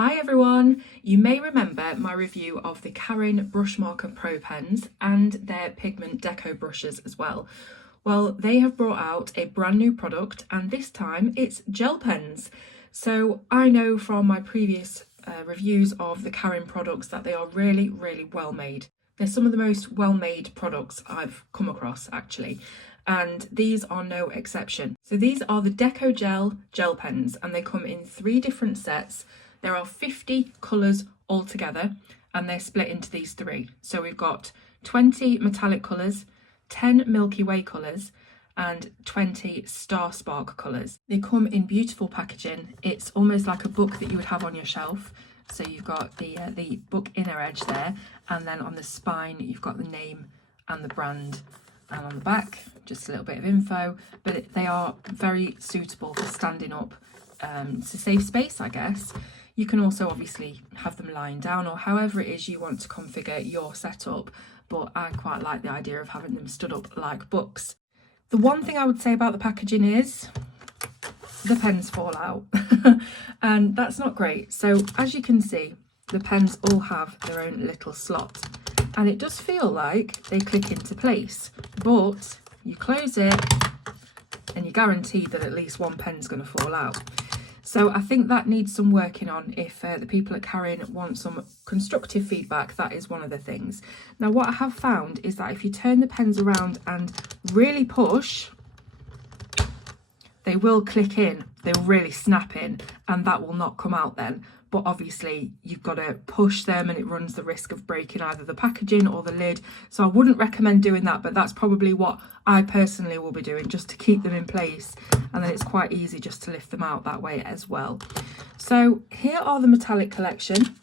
Hi everyone! You may remember my review of the Karin Brush Marker Pro pens and their pigment deco brushes as well. Well, they have brought out a brand new product and this time it's gel pens. So I know from my previous reviews of the Karin products that they are really well made. They're some of the most well made products I've come across actually. And these are no exception. So these are the DecoGel gel pens and they come in 3 different sets. There are 50 colours altogether and they're split into these 3. So we've got 20 metallic colours, 10 Milky Way colours and 20 Star Spark colours. They come in beautiful packaging. It's almost like a book that you would have on your shelf. So you've got the book inner edge there, and then on the spine you've got the name and the brand, and on the back just a little bit of info, but they are very suitable for standing up to save space, I guess. You can also obviously have them lying down or however it is you want to configure your setup, but I quite like the idea of having them stood up like books. The one thing I would say about the packaging is the pens fall out and that's not great. So as you can see, the pens all have their own little slot and it does feel like they click into place, but you close it and you're guaranteed that at least one pen's going to fall out. So I think that needs some working on. If the people at Karin want some constructive feedback, that is one of the things. Now what I have found is that if you turn the pens around and really push, they will click in, they'll really snap in, and that will not come out then. But obviously you've got to push them and it runs the risk of breaking either the packaging or the lid. So I wouldn't recommend doing that, but that's probably what I personally will be doing just to keep them in place. And then it's quite easy just to lift them out that way as well. So here are the metallic collection.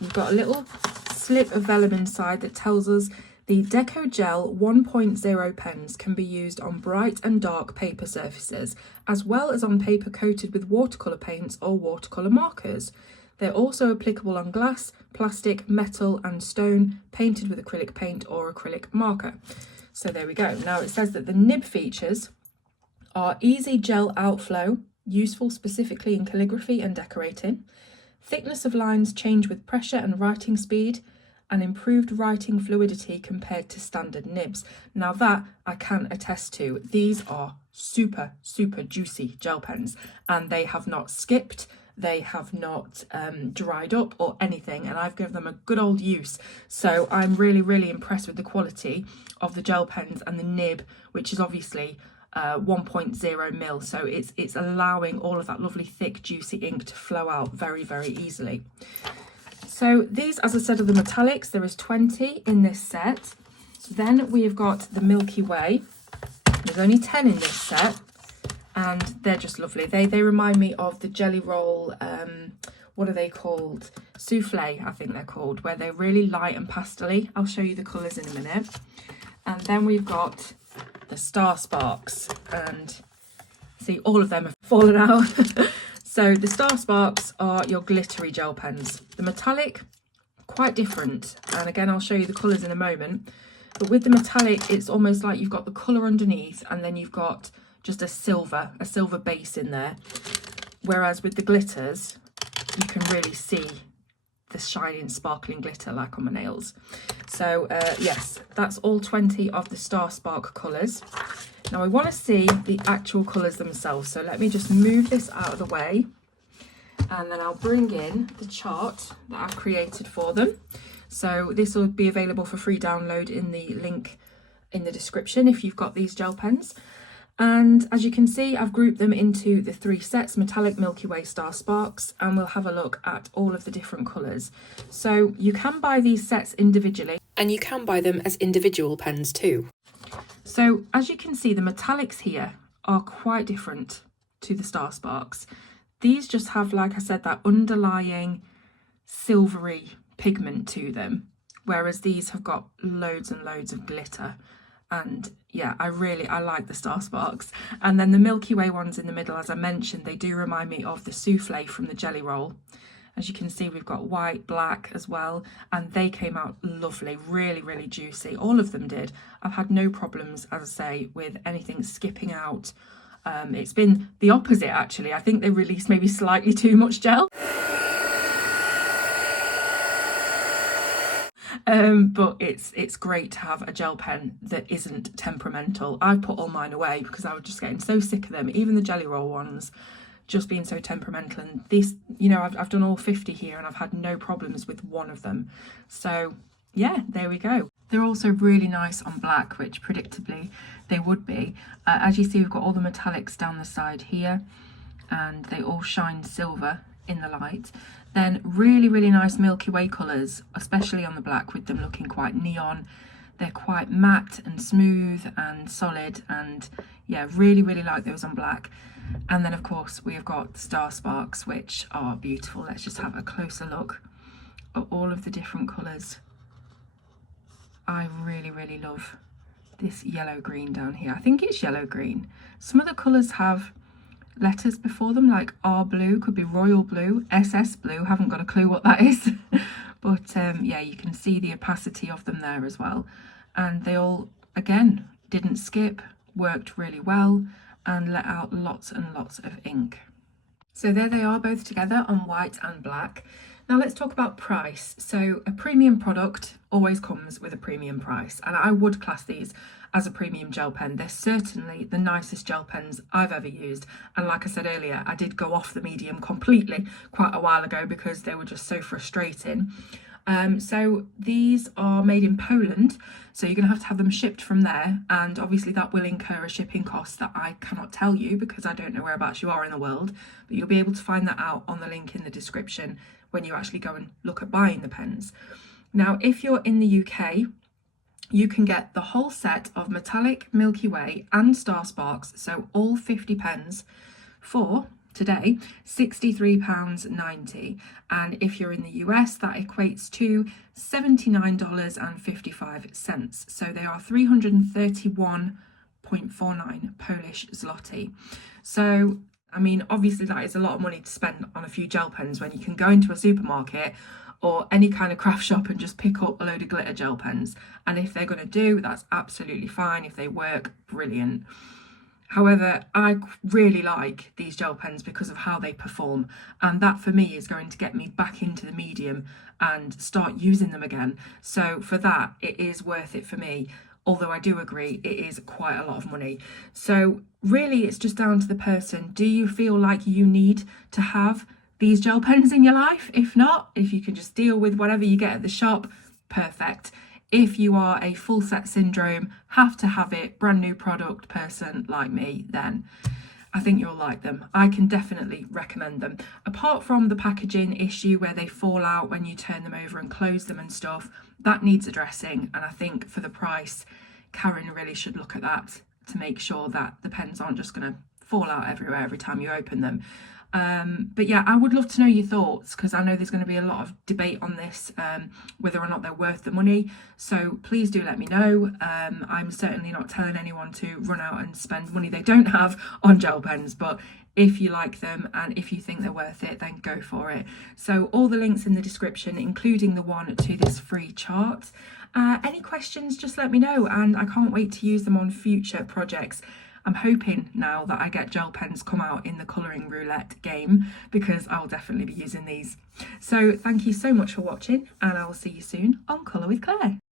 We've got a little slip of vellum inside that tells us the DecoGel 1.0 pens can be used on bright and dark paper surfaces, as well as on paper coated with watercolour paints or watercolour markers. They're also applicable on glass, plastic, metal and stone, painted with acrylic paint or acrylic marker. So there we go. Now it says that the nib features are easy gel outflow, useful specifically in calligraphy and decorating. Thickness of lines change with pressure and writing speed, and improved writing fluidity compared to standard nibs. Now that I can attest to. These are super juicy gel pens and they have not skipped. They have not dried up or anything, and I've given them a good old use. So I'm really impressed with the quality of the gel pens and the nib, which is obviously 1.0 mil. So it's allowing all of that lovely thick juicy ink to flow out very easily. So these, as I said, are the metallics. There is 20 in this set. Then we have got the Milky Way. There's only 10 in this set. And they're just lovely. They remind me of the jelly roll, what are they called? Souffle, I think they're called, where they're really light and pastel-y. I'll show you the colours in a minute. And then we've got the Star Sparks, and see, all of them have fallen out. So the Star Sparks are your glittery gel pens. The metallic, quite different. And again, I'll show you the colours in a moment. But with the metallic, it's almost like you've got the colour underneath and then you've got just a silver base in there, whereas with the glitters you can really see the shining sparkling glitter like on my nails. So yes, that's all 20 of the Star Spark colours. Now I want to see the actual colours themselves, so let me just move this out of the way and then I'll bring in the chart that I've created for them. So this will be available for free download in the link in the description if you've got these gel pens. And as you can see, I've grouped them into the 3 sets, metallic, Milky Way, Star Sparks, and we'll have a look at all of the different colours. So you can buy these sets individually, and you can buy them as individual pens too. So as you can see, the metallics here are quite different to the Star Sparks. These just have, like I said, that underlying silvery pigment to them, whereas these have got loads and loads of glitter. And yeah, I like the Star Sparks. And then the Milky Way ones in the middle, as I mentioned, they do remind me of the souffle from the jelly roll. As you can see, we've got white, black as well, and they came out lovely, really juicy. All of them did. I've had no problems, as I say, with anything skipping out. It's been the opposite actually. I think they released maybe slightly too much gel. But it's great to have a gel pen that isn't temperamental. I put all mine away because I was just getting so sick of them, even the Jelly Roll ones just being so temperamental. And this, you know, I've done all 50 here and I've had no problems with one of them. So yeah, there we go. They're also really nice on black, which predictably they would be. As you see, we've got all the metallics down the side here and they all shine silver in the light. Then really, really nice Milky Way colours, especially on the black, with them looking quite neon. They're quite matte and smooth and solid, and yeah, really, really like those on black. And then of course we have got Star Sparks, which are beautiful. Let's just have a closer look at all of the different colours. I really, really love this yellow green down here. I think it's yellow green. Some of the colours have letters before them, like R blue, could be royal blue, SS blue, haven't got a clue what that is. But yeah, you can see the opacity of them there as well. And they all, again, didn't skip, worked really well, and let out lots and lots of ink. So there they are, both together on white and black. Now let's talk about price. So a premium product always comes with a premium price, and I would class these as a premium gel pen. They're certainly the nicest gel pens I've ever used, and like I said earlier, I did go off the medium completely quite a while ago because they were just so frustrating. So these are made in Poland, so you're going to have them shipped from there, and obviously that will incur a shipping cost that I cannot tell you because I don't know whereabouts you are in the world, but you'll be able to find that out on the link in the description when you actually go and look at buying the pens. Now, if you're in the UK, you can get the whole set of metallic, Milky Way and Star Sparks, so all 50 pens, for today £63.90, and if you're in the US that equates to $79.55, so they are 331.49 Polish zloty. So I mean, obviously that is a lot of money to spend on a few gel pens when you can go into a supermarket or any kind of craft shop and just pick up a load of glitter gel pens, and if they're going to do, that's absolutely fine. If they work, brilliant. However, I really like these gel pens because of how they perform, and that for me is going to get me back into the medium and start using them again. So for that, it is worth it for me, although I do agree it is quite a lot of money. So really it's just down to the person. Do you feel like you need to have these gel pens in your life? If not, if you can just deal with whatever you get at the shop, perfect. If you are a full set syndrome, have to have it, brand new product person like me, then I think you'll like them. I can definitely recommend them. Apart from the packaging issue where they fall out when you turn them over and close them and stuff, that needs addressing, and I think for the price, Karin really should look at that to make sure that the pens aren't just going to fall out everywhere every time you open them. But yeah, I would love to know your thoughts, because I know there's going to be a lot of debate on this, whether or not they're worth the money. So please do let me know. I'm certainly not telling anyone to run out and spend money they don't have on gel pens, but if you like them and if you think they're worth it, then go for it. So all the links in the description, including the one to this free chart. Any questions, just let me know, and I can't wait to use them on future projects. I'm hoping now that I get gel pens come out in the colouring roulette game, because I'll definitely be using these. So thank you so much for watching, and I will see you soon on Colour with Claire.